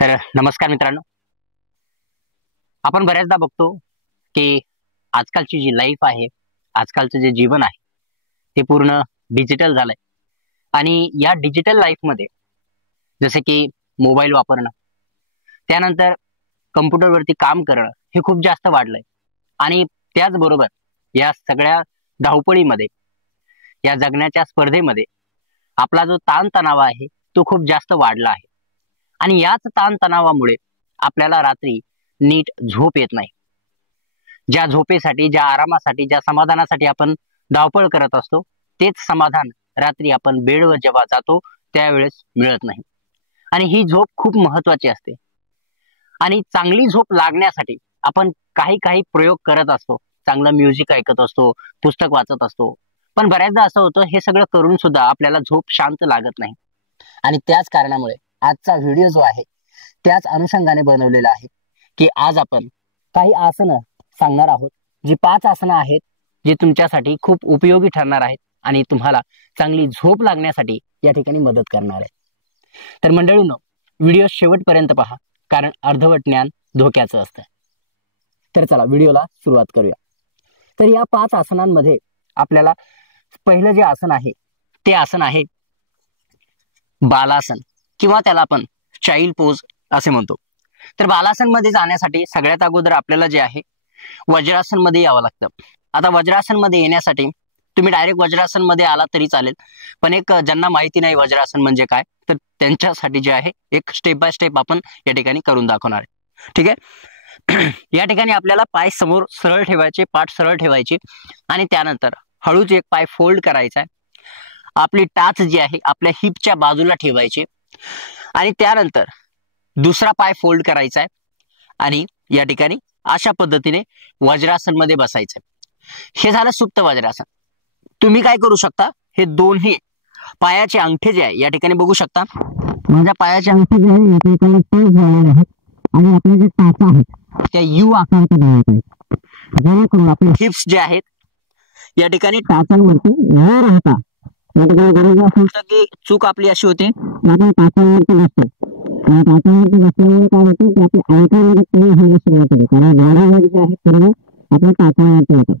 तर नमस्कार मित्रांनो. आपण बऱ्याचदा बघतो की आजकालची जी लाईफ आहे, आजकालचं जे जीवन आहे, ते पूर्ण डिजिटल झालंय. आणि या डिजिटल लाईफमध्ये जसे की मोबाईल वापरणं, त्यानंतर कम्प्युटरवरती काम करणं हे खूप जास्त वाढलंय. आणि त्याचबरोबर या सगळ्या धावपळीमध्ये, या जगण्याच्या स्पर्धेमध्ये आपला जो ताणतणाव आहे तो खूप जास्त वाढला आहे. आणि याच ताणतणावामुळे आपल्याला रात्री नीट झोप येत नाही. ज्या झोपेसाठी, ज्या आरामासाठी, ज्या समाधानासाठी आपण धावपळ करत असतो, तेच समाधान रात्री आपण बेडवर जेव्हा जातो त्यावेळेस मिळत नाही. आणि ही झोप खूप महत्वाची असते. आणि चांगली झोप लागण्यासाठी आपण काही काही प्रयोग करत असतो. चांगलं म्युझिक ऐकत असतो, पुस्तक वाचत असतो. पण बऱ्याचदा असं होतं, हे सगळं करून सुद्धा आपल्याला झोप शांत लागत नाही. आणि त्याच कारणामुळे आजचा व्हिडिओ जो आहे त्याच अनुषंगाने बनवलेला आहे की आज आपण काही आसनं सांगणार आहोत. जी 5 आसनं आहेत, जी तुमच्यासाठी खूप उपयोगी ठरणार आहेत आणि तुम्हाला चांगली झोप लागण्यासाठी या ठिकाणी मदत करणार आहे. तर मंडळींनो, व्हिडिओ शेवटपर्यंत पहा, कारण अर्धवट ज्ञान धोक्याचं असतं. तर चला व्हिडिओला सुरुवात करूया. तर या 5 आसनांमध्ये आपल्याला पहिलं जे आसन आहे ते आसन आहे बालासन, किंवा त्याला आपण चाइल्ड पोज असे म्हणतो. तर बालासन मध्ये जाण्यासाठी सगळ्यात अगोदर आपल्याला जे आहे वज्रासन मध्ये यावं लागतं. आता वज्रासन मध्ये येण्यासाठी तुम्ही डायरेक्ट वज्रासन मध्ये आला तरी चालेल, पण एक ज्यांना माहिती नाही वज्रासन म्हणजे काय, तर त्यांच्यासाठी जे आहे एक स्टेप बाय स्टेप आपण या ठिकाणी करून दाखवणार आहे. ठीक आहे. या ठिकाणी आपल्याला पाय समोर सरळ ठेवायचे, पाठ सरळ ठेवायची आणि त्यानंतर हळूच एक पाय फोल्ड करायचा आहे. आपली टाच जी आहे आपल्या हिपच्या बाजूला ठेवायची आणि त्यानंतर दुसरा पाय फोल्ड करायचा आहे आणि या ठिकाणी अशा पद्धतीने वज्रासन मध्ये बसायचं. हे झालं सुप्त वज्रासन. तुम्ही काय करू शकता, हे दोन्ही पायाचे अंगठे जे आहे या ठिकाणी बघू शकता. माझ्या पायाचे अंगठे जे आहे या ठिकाणी फोल्ड झालेले आहेत आणि आपले जे टाचा आहेत त्या यू आकाराच्या बनवत आहेत, जेणेकरून आपले हिप्स जे आहेत या ठिकाणी टाचांवरती न राहता या ठिकाणी गरज असेल तर की चूक आपली अशी होते की आपण टाचांवरती बसतो. आणि टाचांवरती बसल्यामुळे काय होतं की आपल्या अँकलमध्ये पेन व्हायला सुरुवात होते, कारण गाड्यामध्ये जे आहे पूर्ण आपल्या टाचांवरती येतं.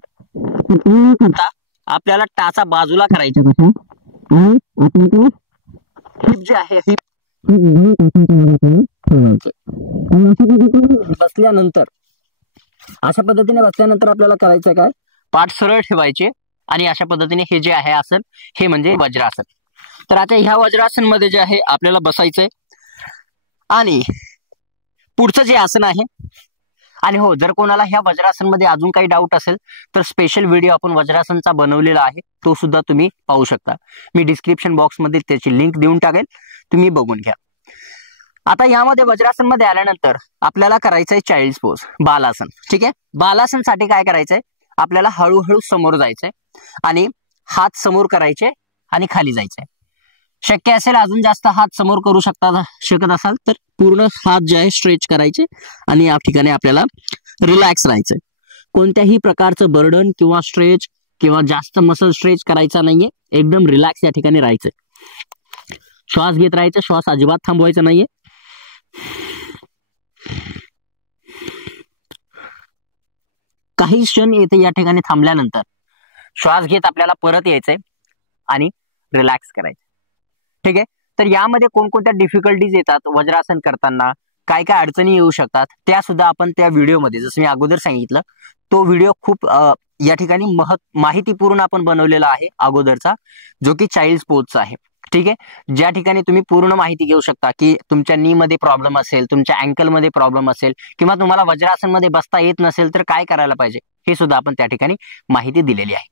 तर ते न करता आपल्याला टाचा बाजूला करायच्या कशा, आणि आपण ते हिप जे आहे हिप दोन टाचांच्या मध्ये ठेवायचे. आणि अशा पद्धतीने बसल्यानंतर आपल्याला करायचं काय, पाठ सरळ ठेवायचे आणि अशा पद्धतीने हे जे आहे आसन हे म्हणजे वज्रासन. तर आता ह्या वज्रासन मध्ये जे आहे आपल्याला बसायचंय. आणि पुढचं जे आसन आहे, आणि हो, जर कोणाला ह्या वज्रासन मध्ये अजून काही डाऊट असेल तर स्पेशल व्हिडिओ आपण वज्रासनचा बनवलेला आहे, तो सुद्धा तुम्ही पाहू शकता. मी डिस्क्रिप्शन बॉक्स मध्ये त्याची लिंक देऊन टाकेल, तुम्ही बघून घ्या. आता यामध्ये वज्रासन मध्ये आल्यानंतर आपल्याला करायचंय चाइल्ड पोज, बालासन. ठीक आहे. बालासन साठी काय करायचंय, आपल्याला हळूहळू समोर जायचंय आणि हात समोर करायचे आणि खाली जायचंय. शक्य असेल अजून जास्त हात समोर करू शकत असाल तर पूर्ण हात जे आहे स्ट्रेच करायचे आणि या ठिकाणी आपल्याला रिलॅक्स राहायचंय. कोणत्याही प्रकारचं बर्डन किंवा स्ट्रेच किंवा जास्त मसल स्ट्रेच करायचा नाहीये, एकदम रिलॅक्स या ठिकाणी राहायचंय. श्वास घेत राहायचा, श्वास अजिबात थांबवायचा नाहीये. काही क्षण येथे या ठिकाणी थांबल्यानंतर श्वास घेत आपल्याला परत यायचंय आणि रिलॅक्स करायचं. ठीक आहे. तर यामध्ये कोणकोणत्या डिफिकल्टीज येतात वज्रासन करताना, काय काय अडचणी येऊ शकतात, त्या सुद्धा आपण त्या व्हिडिओमध्ये, जसं मी अगोदर सांगितलं, तो व्हिडिओ खूप या ठिकाणी माहितीपूर्ण आपण बनवलेला आहे अगोदरचा, जो की चाइल्ड पोजचा आहे. ठीक आहे. ज्या ठिकाणी तुम्ही पूर्ण माहिती घेऊ शकता की तुमच्या नी मध्ये प्रॉब्लेम असेल, तुमच्या अँकल मध्ये प्रॉब्लेम असेल, किंवा तुम्हाला वज्रासन मध्ये बसता येत नसेल तर काय करायला पाहिजे, हे सुद्धा आपण त्या ठिकाणी माहिती दिलेली आहे.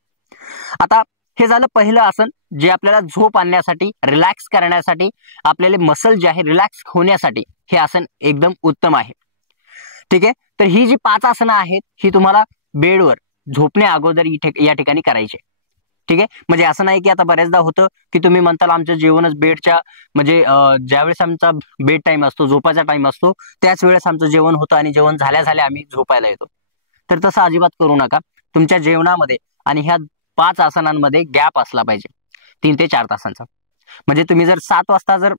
आता हे झालं पहिलं आसन, जे आपल्याला झोप आणण्यासाठी, रिलॅक्स करण्यासाठी, आपल्याला मसल जे आहे रिलॅक्स होण्यासाठी हे आसन एकदम उत्तम आहे. ठीक आहे. तर ही जी 5 आसनं आहेत ही तुम्हाला बेडवर झोपण्या अगोदर या ठिकाणी करायची. ठीक आहे. म्हणजे असं नाही की आता बऱ्याचदा होतं की तुम्ही म्हणताल आमचं जेवणच बेडच्या, म्हणजे ज्यावेळेस आमचा बेड टाइम असतो, झोपाचा टाइम असतो, त्याच वेळेस आमचं जेवण होतं आणि जेवण झाल्या आम्ही झोपायला येतो. तर तसं अजिबात करू नका. तुमच्या जेवणामध्ये आणि ह्या 5 आसनांमध्ये गॅप असला पाहिजे 3 ते 4 तासांचा. म्हणजे तुम्ही जर 7 वाजता जर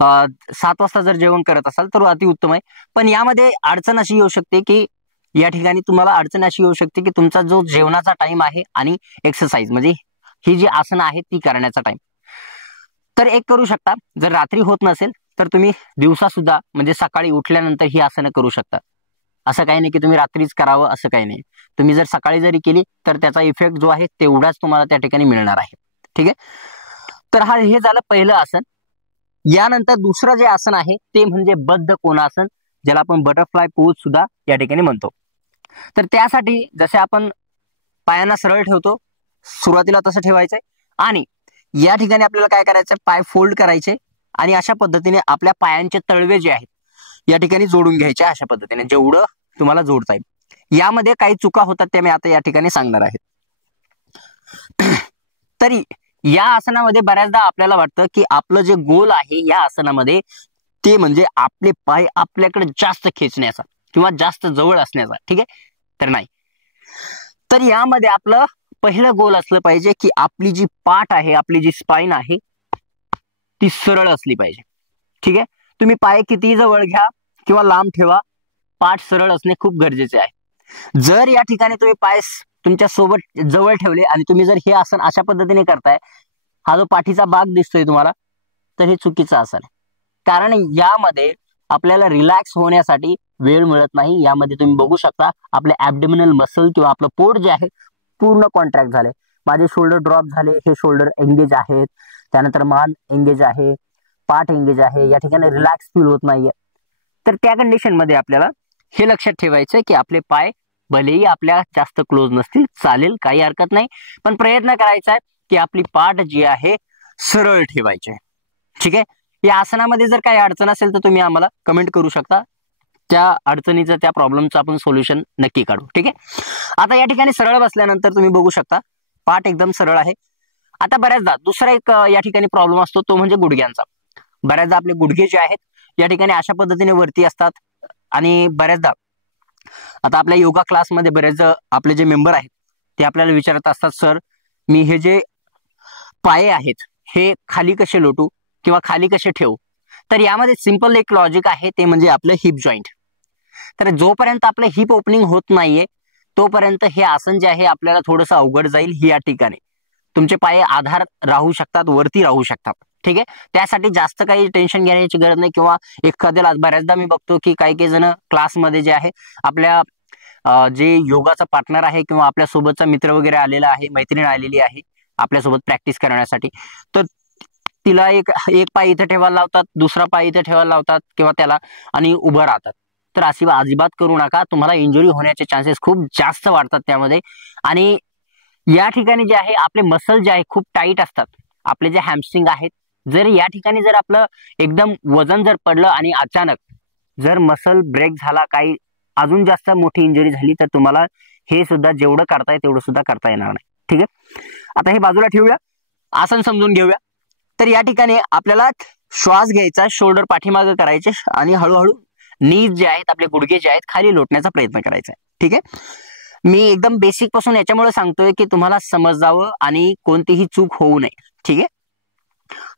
7 वाजता जर जेवण करत असाल तर अतिउत्तम आहे. पण यामध्ये अडचण अशी येऊ शकते की या ठिकाणी तुम्हाला अडचण अशी येऊ शकते की तुमचा जो जेवणाचा टाइम आहे आणि एक्सरसाइज म्हणजे ही जी आसनं आहेत ती करण्याचा टाइम, तर एक करू शकता. जर रात्री होत नसेल तर तुम्ही दिवसा सुद्धा म्हणजे सकाळी उठल्यानंतर ही आसनं करू शकता. असं काही नाही की तुम्ही रात्रीच करावं असं काही नाही. तुम्ही जर सकाळी जरी केली तर त्याचा इफेक्ट जो आहे तेवढाच तुम्हाला त्या ठिकाणी मिळणार आहे. ठीक आहे. तर हे झालं पहिलं आसन. यानंतर दुसरं जे आसन आहे ते म्हणजे बद्ध कोणासन, ज्याला आपण बटरफ्लाय पोज सुद्धा या ठिकाणी म्हणतो. तर त्यासाठी जसे आपण पायांना सरळ ठेवतो सुरुवातीला तसं ठेवायचंय आणि या ठिकाणी आपल्याला काय करायचं, पाय फोल्ड करायचे आणि अशा पद्धतीने आपल्या पायांचे तळवे जे आहेत या ठिकाणी जोडून घ्यायचे. अशा पद्धतीने जेवढं तुम्हाला जोडता येईल. यामध्ये काही चुका होतात त्या मी आता या ठिकाणी सांगणार आहे. तरी या आसनामध्ये बऱ्याचदा आपल्याला वाटतं की आपलं जे गोल आहे या आसनामध्ये ते म्हणजे आपले पाय आपल्याकडे जास्त खेचण्याचा किंवा जास्त जवळ असण्याचा. ठीक आहे. तर नाही. तर यामध्ये आपलं पहिलं गोल असलं पाहिजे की आपली जी पाठ आहे, आपली जी स्पाइन आहे ती सरळ असली पाहिजे. ठीक आहे. तुम्ही पाय किती जवळ घ्या किंवा लांब ठेवा, पाठ सरळ असणे खूप गरजेचे आहे. जर या ठिकाणी तुम्ही पाय तुमच्या सोबत जवळ ठेवले आणि तुम्ही जर हे आसन अशा पद्धतीने करताय, हा जो पाठीचा भाग दिसतोय तुम्हाला, तर हे चुकीचं आसन आहे. कारण यामध्ये आपल्याला रिलॅक्स होण्यासाठी वेळ मिळत नाही. यामध्ये तुम्ही बघू शकता आपले ऍब्डोमिनल मसल किंवा आपलं पोट जे आहे पूर्ण कॉन्ट्रॅक्ट झाले. माझे शोल्डर ड्रॉप झाले, हे शोल्डर एंगेज आहेत, त्यानंतर मान एंगेज आहे, पाठ एंगेज आहे, या ठिकाणी रिलॅक्स फील होत नाहीये. तर त्या कंडिशन मध्ये आपल्याला हे लक्षात ठेवायचं की आपले पाय भलेही आपल्या जास्त क्लोज नसतील चालेल, काही हरकत नाही, पण प्रयत्न करायचा आहे की आपली पाठ जी आहे सरळ ठेवायची. ठीक आहे. या आसनामध्ये जर काही अडचण असेल तर तुम्ही आम्हाला कमेंट करू शकता. त्या अडचणीचं, त्या प्रॉब्लेमचं आपण सोल्युशन नक्की काढू. ठीक आहे. आता या ठिकाणी सरळ बसल्यानंतर तुम्ही बघू शकता पाठ एकदम सरळ आहे. आता बऱ्याचदा दुसरा एक या ठिकाणी प्रॉब्लेम असतो तो म्हणजे गुडघ्यांचा. बऱ्याचदा आपले गुडघे जे आहेत या ठिकाणी अशा पद्धतीने वरती असतात आणि बऱ्याचदा आता आपल्या योगा क्लासमध्ये बरेच आपले जे मेंबर आहेत ते आपल्याला विचारत असतात, सर मी हे जे पाय आहेत हे खाली कसे लोटू किंवा खाली कसे ठेवू. तर यामध्ये सिंपल एक लॉजिक आहे, ते म्हणजे आपलं हिप जॉईंट. तर जोपर्यंत आपलं हिप ओपनिंग होत नाहीये तोपर्यंत हे आसन जे आहे आपल्याला थोडंसं अवघड जाईल. ही या ठिकाणी तुमचे पाय आधार राहू शकतात, वरती राहू शकतात. ठीक आहे. त्यासाठी जास्त काही टेन्शन घेण्याची गरज नाही. किंवा एखाद्याला बऱ्याचदा मी बघतो की काही जण क्लासमध्ये जे आहे आपल्या जे योगाचा पार्टनर आहे किंवा आपल्या सोबतचा मित्र वगैरे आलेला आहे, मैत्रीण आलेली आहे आपल्यासोबत प्रॅक्टिस करण्यासाठी, तर तिला एक पाय इथे ठेवायला लावतात, दुसरा पाय इथे ठेवायला लावतात किंवा त्याला आणि उभं राहतात. तर अशी अजिबात करू नका. तुम्हाला इंजुरी होण्याचे चान्सेस खूप जास्त वाढतात त्यामध्ये. आणि या ठिकाणी जे आहे आपले मसल जे आहे खूप टाईट असतात. आपले जे हॅमस्ट्रिंग आहेत, जर या ठिकाणी जर आपलं एकदम वजन जर पडलं आणि अचानक जर मसल ब्रेक झाला, काही अजून जास्त मोठी इंजुरी झाली, तर तुम्हाला हे सुद्धा जेवढं करताय तेवढं सुद्धा करता येणार नाही. ठीक आहे. आता हे बाजूला ठेवूया, आसन समजून घेऊया. तर या ठिकाणी आपल्याला श्वास घ्यायचा, शोल्डर पाठीमागे करायचे आणि हळूहळू नीज जे आहेत, आपले गुडघे जे आहेत खाली लोटण्याचा प्रयत्न करायचा आहे. ठीक आहे. मी एकदम बेसिक पासून याच्यामुळे सांगतोय की तुम्हाला समजावं आणि कोणतीही चूक होऊ नये. ठीक आहे.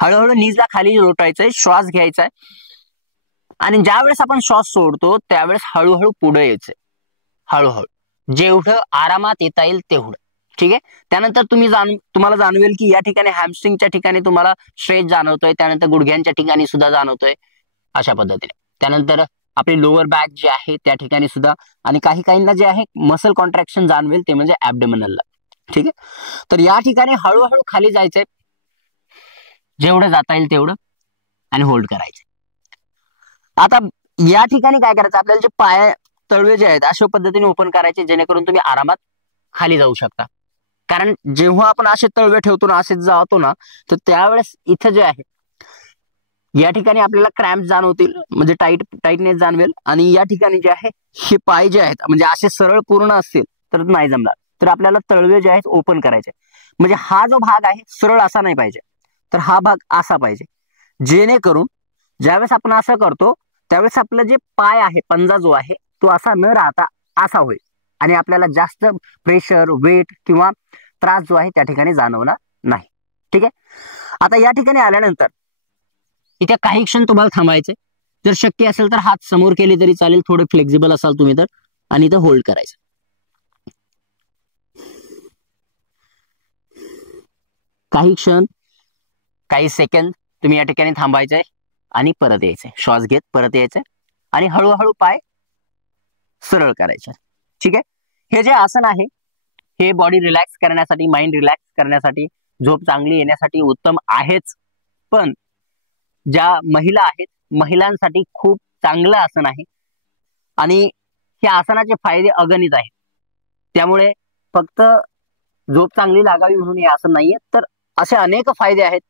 हळूहळू नीजला खाली लोटायचंय, श्वास घ्यायचा आहे आणि ज्यावेळेस आपण श्वास सोडतो त्यावेळेस हळूहळू पुढे यायचंय, हळूहळू जेवढं आरामात येता येईल तेवढं. ठीक आहे. त्यानंतर तुम्हाला जाणवेल की या ठिकाणी हॅमस्ट्रिंगच्या ठिकाणी तुम्हाला स्ट्रेच जाणवतोय, त्यानंतर गुडघ्यांच्या ठिकाणी सुद्धा जाणवतोय अशा पद्धतीने. त्यानंतर आपली लोअर बॅक जी आहे त्या ठिकाणी सुद्धा, आणि काहींना जे आहे मसल कॉन्ट्रॅक्शन जाणवेल ते म्हणजे ऍब्डोमिनलला. ठीक आहे. तर या ठिकाणी हळूहळू खाली जायचंय, जेवढं जाता येईल तेवढं, आणि होल्ड करायचं. आता या ठिकाणी काय करायचं, आपल्याला जे पाय तळवे जे आहेत अशा पद्धतीने ओपन करायचे जेणेकरून तुम्ही आरामात खाली जाऊ शकता. कारण जेव्हा आपण असे तळवे ठेवतो ना, असे जातो ना, तर त्यावेळेस इथं जे आहे या ठिकाणी आपल्याला क्रॅम्प जाणवतील, म्हणजे टाईटनेस जाणवेल. आणि या ठिकाणी जे आहे हे पाय जे आहेत म्हणजे असे सरळ पूर्ण असतील तर नाही जमणार. तर आपल्याला तळवे जे आहेत ओपन करायचे, म्हणजे हा जो भाग आहे सरळ असा नाही पाहिजे, तर हा भाग असा पाहिजे, जेणेकरून ज्यावेळेस आपण असं करतो त्यावेळेस आपलं जे पाय आहे, पंजा जो आहे तो असा न राहता असा होईल आणि आपल्याला जास्त प्रेशर, वेट किंवा त्रास जो आहे त्या ठिकाणी जाणवणार नाही. ठीक आहे. आता या ठिकाणी आल्यानंतर इथे काही क्षण तुम्हाला थांबायचे, जर शक्य असेल तर हात समोर केले तरी चालेल, थोडे फ्लेक्झिबल असाल तुम्ही तर, आणि इथं होल्ड करायचं. काही क्षण, काही सेकंद तुम्ही या ठिकाणी थांबायचंय आणि परत यायचंय. श्वास घेत परत यायचंय आणि हळूहळू पाय सरळ करायचे. ठीक आहे. हे जे आसन आहे हे बॉडी रिलॅक्स करण्यासाठी, माइंड रिलॅक्स करण्यासाठी, झोप चांगली येण्यासाठी उत्तम आहेच, पण ज्या महिला आहेत महिलांसाठी खूप चांगलं आसन आहे आणि या आसनाचे फायदे अगणित आहेत. त्यामुळे फक्त झोप चांगली लागावी म्हणून हे आसन नाहीये, तर असे अनेक फायदे आहेत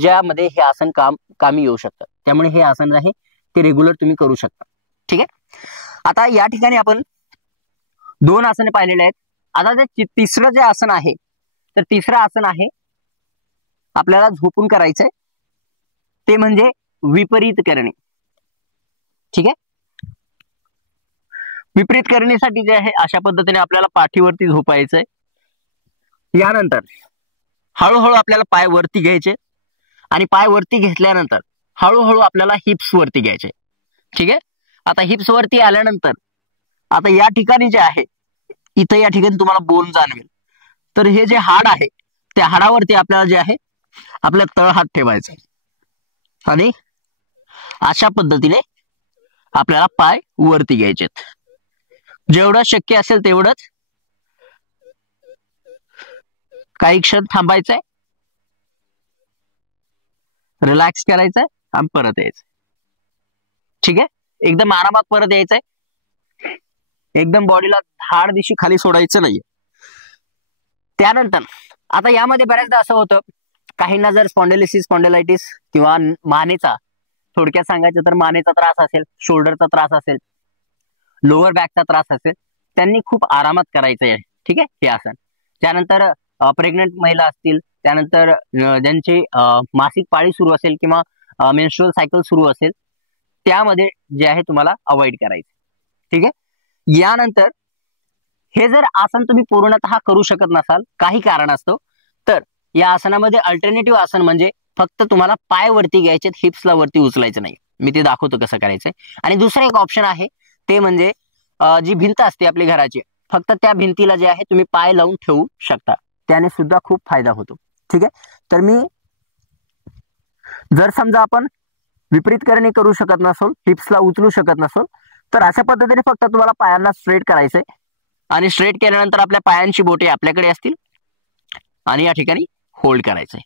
ज्यामध्ये हे आसन कामी येऊ शकतं. त्यामुळे हे आसन आहे ते रेग्युलर तुम्ही करू शकता. ठीक आहे. आता या ठिकाणी आपण 2 आसने पाहिलेले आहेत. आता जे तिसरं जे आसन आहे, तर तिसरं आसन आहे आपल्याला झोपून करायचंय, ते म्हणजे विपरीत करणे. ठीक आहे. विपरीत करण्यासाठी जे आहे अशा पद्धतीने आपल्याला पाठीवरती झोपायचंय. यानंतर हळूहळू आपल्याला पाय वरती घ्यायचे आणि पाय वरती घेतल्यानंतर हळूहळू आपल्याला हिप्स वरती घ्यायचे. ठीक आहे. आता हिप्स वरती आल्यानंतर आता या ठिकाणी जे आहे इथं या ठिकाणी तुम्हाला बोन जाणवेल, तर हे जे हाड आहे त्या हाडावरती आपल्याला जे आहे आपल्या तळहात ठेवायचा आणि अशा पद्धतीने आपल्याला पाय वरती घ्यायचेत. जेवढं शक्य असेल तेवढंच काही क्षण थांबायचंय, रिलॅक्स करायचंय आणि परत यायचंय. ठीक आहे. एकदम आरामात परत यायचंय. एकदम बॉडीला हाड दिशी खाली सोडायचं नाहीये. त्यानंतर आता यामध्ये बऱ्याचदा असं होतं, काहींना जर स्पॉन्डिलिसिस, स्पॉन्डिलायटिस किंवा मानेचा, थोडक्यात सांगायचं तर मानेचा त्रास असेल, शोल्डरचा त्रास असेल, लोअर बॅकचा त्रास असेल, त्यांनी खूप आरामात करायचं आहे. ठीक आहे हे आसन. त्यानंतर प्रेग्नंट महिला असतील, त्यानंतर ज्यांची मासिक पाळी सुरू असेल किंवा मेन्स्ट्रुअल सायकल सुरू असेल, त्यामध्ये जे आहे तुम्हाला अवॉइड करायचं. ठीक आहे. यानंतर हे जर आसन तुम्ही पूर्णतः करू शकत नसाल काही कारणास्तव, तर या आसनामध्ये अल्टरनेटिव्ह आसन म्हणजे फक्त तुम्हाला पाय वरती घ्यायचे, हिप्सला वरती उचलायचं नाही. मी ते दाखवतो कसं करायचंय. आणि दुसरं एक ऑप्शन आहे ते म्हणजे जी भिंत असते आपली घराची, फक्त त्या भिंतीला जे आहे तुम्ही पाय लावून ठेवू शकता, त्याने सुद्धा खूप फायदा होतो. ठीक आहे. तर मी जर समजा आपण विपरीत करणे करू शकत नसोल, हिप्सला उचलू शकत नसोल, तर अशा पद्धतीने फक्त तुम्हाला पायांना स्ट्रेट करायचंय आणि स्ट्रेट केल्यानंतर आपल्या पायांची बोटे आपल्याकडे असतील आणि या ठिकाणी होल्ड करायचंय.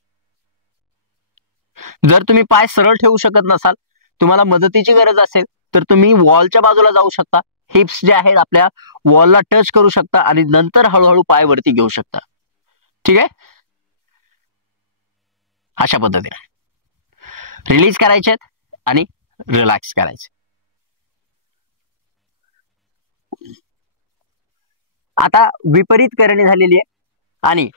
जर तुम्ही पाय सरळ ठेवू शकत नसाल, तुम्हाला मदतीची गरज असेल, तर तुम्ही वॉलच्या बाजूला जाऊ शकता. हिप्स जे आहेत आपल्या वॉलला टच करू शकता आणि नंतर हळूहळू पाय वरती घेऊ शकता. ठीक आहे. अशा पद्धतीने रिलीज करायचे आणि रिलॅक्स करायचे. आता विपरीत करणे झालेली आहे आणि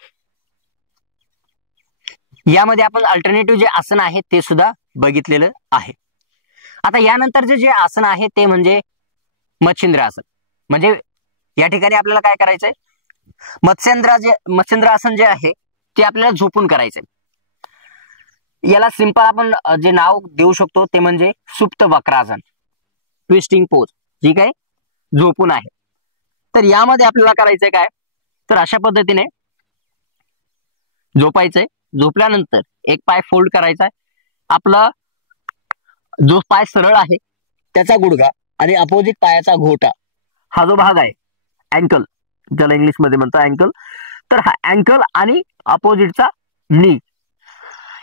यामध्ये आपण अल्टरनेटिव्ह जे आसन आहे ते सुद्धा बघितलेलं आहे. आता यानंतर जे आसन आहे ते म्हणजे मच्छिंद्र आसन. म्हणजे या ठिकाणी आपल्याला काय करायचंय, मत्स्येंद्र आसन जे आहे ते आपल्याला झोपून करायचंय. याला सिंपल आपण जे नाव देऊ शकतो ते म्हणजे सुप्त वक्रासन, ट्विस्टिंग पोज, जी काय झोपून आहे. तर यामध्ये आपल्याला करायचंय काय, तर अशा पद्धतीने झोपायचंय. झोपल्यानंतर एक पाय फोल्ड करायचा आहे, आपला जो पाय सरळ आहे त्याचा गुडघा आणि अपोजिट पायाचा घोटा, हा जो भाग आहे अँकल, ज्याला इंग्लिश मध्ये म्हणतो अँकल, तर हा अँकल आणि अपोजिटचा नी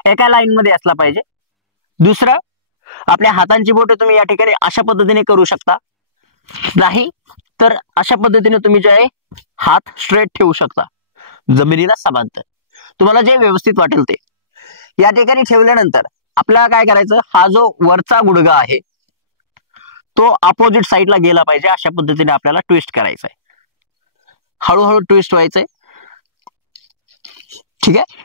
एका लाईन मध्ये असला पाहिजे. दुसरं, आपल्या हातांची बोटे तुम्ही या ठिकाणी अशा पद्धतीने करू शकता, नाही तर अशा पद्धतीने तुम्ही जे आहे हात स्ट्रेट ठेवू शकता जमिनीला समांतर, तुम्हाला जे व्यवस्थित वाटेल ते. या ठिकाणी ठेवल्यानंतर आपल्याला काय करायचं, हा जो वरचा गुडघा आहे तो अपोजिट साईडला गेला पाहिजे. अशा पद्धतीने आपल्याला ट्विस्ट करायचं आहे, हळूहळू ट्विस्ट व्हायचंय. ठीक आहे.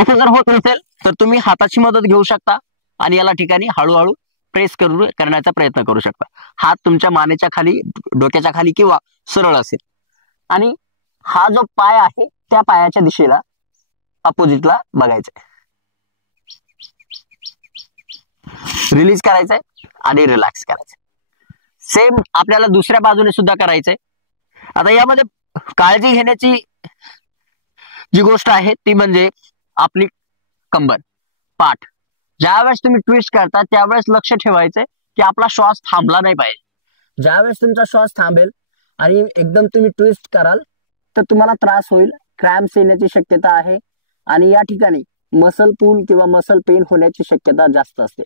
असं जर होत नसेल तर तुम्ही हाताची मदत घेऊ शकता आणि याला ठिकाणी हळूहळू प्रेस करण्याचा प्रयत्न करू शकता. हात तुमच्या मानेच्या खाली, डोक्याच्या खाली किंवा सरळ असेल आणि हा जो पाय आहे त्या पायाच्या दिशेला अपोजिटला बघायचंय. रिलीज करायचंय आणि रिलॅक्स करायचंय. सेम आपल्याला दुसऱ्या बाजूने सुद्धा करायचंय. आता यामध्ये काळजी घेण्याची जी गोष्ट आहे ती म्हणजे आपली कंबर, पाठ. ज्यावेळेस तुम्ही ट्विस्ट करता त्यावेळेस लक्ष ठेवायचंय की आपला श्वास थांबला नाही पाहिजे. ज्यावेळेस तुमचा श्वास थांबेल आणि एकदम तुम्ही ट्विस्ट कराल तर तुम्हाला त्रास होईल, क्रॅम्प्स येण्याची शक्यता आहे आणि या ठिकाणी मसल पूल किंवा मसल पेन होण्याची शक्यता जास्त असते.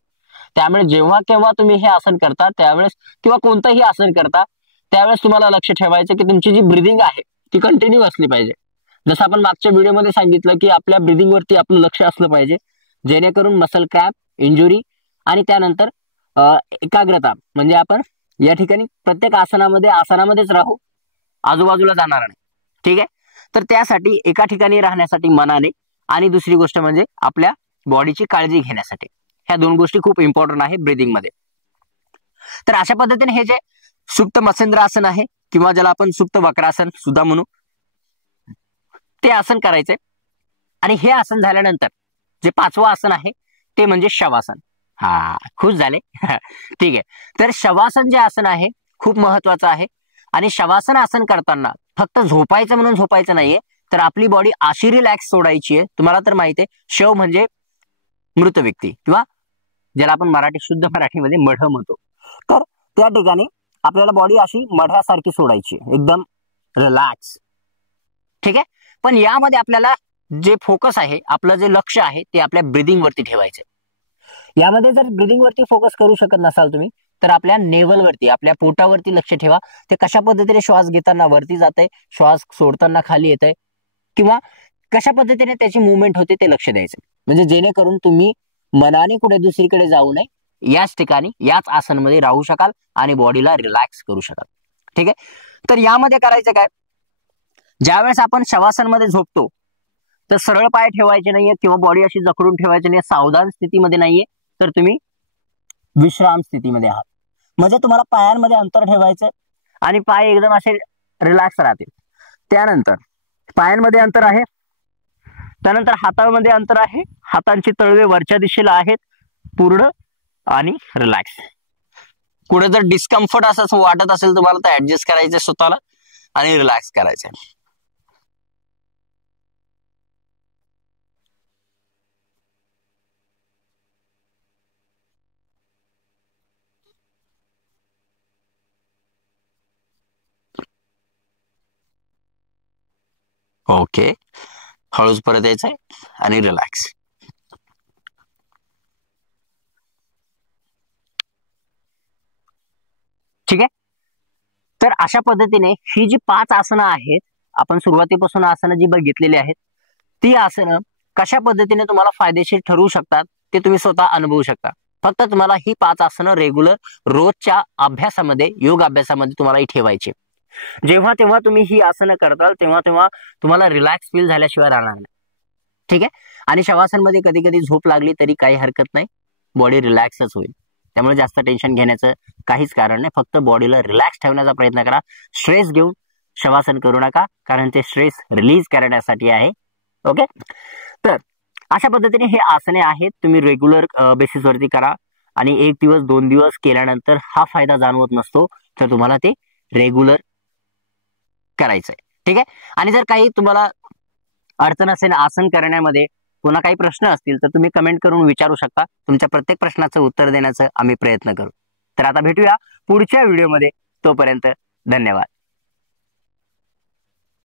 त्यामुळे जेव्हा केव्हा तुम्ही हे आसन करता त्यावेळेस किंवा कोणतंही आसन करता त्यावेळेस तुम्हाला लक्ष ठेवायचं की तुमची जी ब्रिदिंग आहे ती कंटिन्यू असली पाहिजे. जसं आपण मागच्या व्हिडिओमध्ये सांगितलं की आपल्या ब्रिदिंग वरती आपलं लक्ष असलं पाहिजे, जेणेकरून मसल क्रॅम्प, इंजुरी आणि त्यानंतर एकाग्रता, म्हणजे आपण या ठिकाणी प्रत्येक आसनामध्येच राहू, आजूबाजूला जाणार नाही. ठीक आहे. तर त्यासाठी एका ठिकाणी राहण्यासाठी मनाने आणि दुसरी गोष्ट म्हणजे आपल्या बॉडीची काळजी घेण्यासाठी, ह्या दोन गोष्टी खूप इम्पॉर्टंट आहे ब्रीदिंग मध्ये. तर अशा पद्धतीने हे जे सुप्त मत्स्येंद्र आसन आहे किंवा ज्याला आपण सुप्त वक्रासन सुद्धा म्हणू, ते आसन करायचंय. आणि हे आसन झाल्यानंतर जे पाचवं आसन आहे ते म्हणजे शवासन. हा, खुश झाले. ठीक आहे. तर शवासन जे आसन आहे खूप महत्वाचं आहे. आणि शवासन आसन करताना फक्त झोपायचं म्हणून झोपायचं नाहीये, तर आपली बॉडी अशी रिलॅक्स सोडायची आहे. तुम्हाला तर माहिती आहे, शव म्हणजे मृत व्यक्ती किंवा ज्याला आपण शुद्ध मराठीमध्ये मढ म्हणतो. तर त्या ठिकाणी आपल्याला बॉडी अशी मढ्यासारखी सोडायची, एकदम रिलॅक्स. ठीक आहे. पण यामध्ये आपल्याला जे फोकस आहे, आपलं जे लक्ष आहे ते आपल्या ब्रीदिंग वरती ठेवायचं. यामध्ये जर ब्रीदिंग वरती फोकस करू शकत नसाल तुम्ही तर आपल्या नेवल वरती, आपल्या पोटावरती लक्ष ठेवा. ते कशा पद्धतीने श्वास घेताना वरती जाते, श्वास सोडताना खाली येते किंवा कशा पद्धतीने त्याची मुवमेंट होते ते लक्ष द्यायचं. म्हणजे जेणेकरून तुम्ही मनाने कुठे दुसरीकडे जाऊ नये, याच ठिकाणी याच आसनमध्ये राहू शकाल आणि बॉडीला रिलॅक्स करू शकाल. ठीक आहे. तर यामध्ये करायचं काय, ज्यावेळेस आपण शवासन मध्ये झोपतो तर सरळ पाय ठेवायचे नाहीये किंवा बॉडी अशी जखडून ठेवायची नाही, सावधान स्थितीमध्ये नाहीये, तर तुम्ही विश्राम स्थितीमध्ये आहात. म्हणजे तुम्हाला पायांमध्ये अंतर ठेवायचं आणि पाय एकदम असे रिलॅक्स राहतील. त्यानंतर पायांमध्ये अंतर आहे, त्यानंतर हातामध्ये अंतर आहे, हातांची तळवे वरच्या दिशेला आहेत पूर्ण आणि रिलॅक्स. कुठे जर डिस्कम्फर्ट असं वाटत असेल तुम्हाला तर ऍडजस्ट करायचं स्वतःला आणि रिलॅक्स करायचं. ओके. हळूच परत यायचंय आणि रिलॅक्स. ठीक आहे. तर अशा पद्धतीने ही जी 5 आसनं आहेत, आपण सुरुवातीपासून आसनं जी बघितलेली आहेत, ती आसनं कशा पद्धतीने तुम्हाला फायदेशीर ठरू शकतात ते तुम्ही स्वतः अनुभवू शकता. फक्त तुम्हाला ही 5 आसनं रेग्युलर रोजच्या अभ्यासामध्ये, योग अभ्यासामध्ये तुम्हाला ही ठेवायची. जेव्हा तेव्हा तुम्ही ही आसनं करताल तेव्हा तेव्हा तुम्हाला रिलॅक्स फील झाल्याशिवाय राहणार नाही. ठीक आहे. आणि शवासनमध्ये कधी कधी झोप लागली तरी काही हरकत नाही, बॉडी रिलॅक्सच होईल. त्यामुळे जास्त टेन्शन घेण्याचं काहीच कारण नाही. फक्त बॉडीला रिलॅक्स ठेवण्याचा प्रयत्न करा. स्ट्रेस घेऊन शवासन करू नका, कारण ते स्ट्रेस रिलीज करण्यासाठी आहे. ओके. तर अशा पद्धतीने हे आसने आहेत, तुम्ही रेग्युलर बेसिसवरती करा. आणि 1 दिवस 2 दिवस केल्यानंतर हा फायदा जाणवत नसतो, तर तुम्हाला ते रेग्युलर करायचंय. ठीक आहे. आणि जर काही तुम्हाला अडचण असेल आसन करण्यामध्ये, कोणा काही प्रश्न असतील तर तुम्ही कमेंट करून विचारू शकता. तुमच्या प्रत्येक प्रश्नाचं उत्तर देण्याचं आम्ही प्रयत्न करू. तर आता भेटूया पुढच्या व्हिडिओमध्ये. तोपर्यंत धन्यवाद.